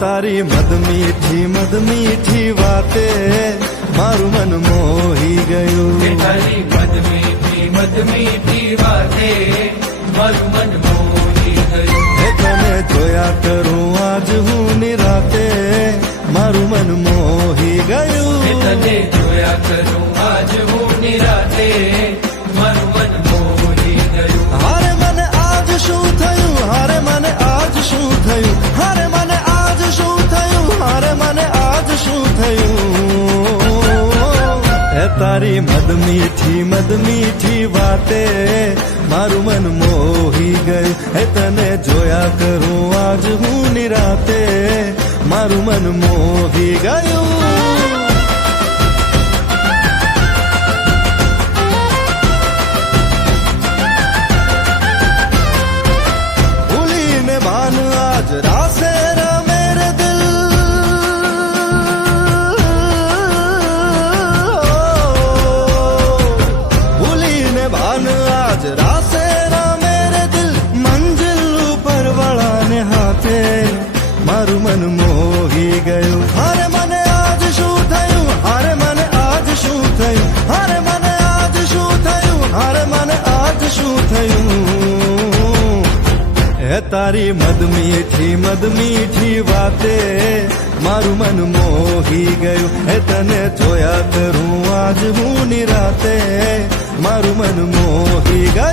તારી મદ મીઠી વાતે મારું મન મોહી ગયું. તારી મદ મીઠી વાતે મારું મન મોહી ગયું. તને જોયા કરું આજ હું નિરાતે મારું મન મોહી ગયું. તને જોયા કરું આજ હું નિરાતે મારું મન મોહી ગયું. હારે મને આજ શું થયું, હારે મને આજ શું થયું, હારે મને આજ શું થયું, હારે મને આજ શું થયું. હે તારી મદ મીઠી વાતે મારું મન મોહી ગયું. હે તને જોયા કરું આજ હું નિરાતે મારું મન મોહી ગયું. आज रासे रमे रे दिल, भूली ने भान आज रासे रमे रे दिल. मंजिल ऊपर वाला ने हाथे मारू मन मोही गયું. हारे મને આજ શું થયું, હારે મને આજ શું થયું, હારે મને આજ શું થયું, હારે મને આજ શું થયું. હે તારી મદ મીઠી વાતે મારું મન મોહી ગયું. હે તને જોયા કરું આજ હું નિરાતે મારું મન મોહી ગયું.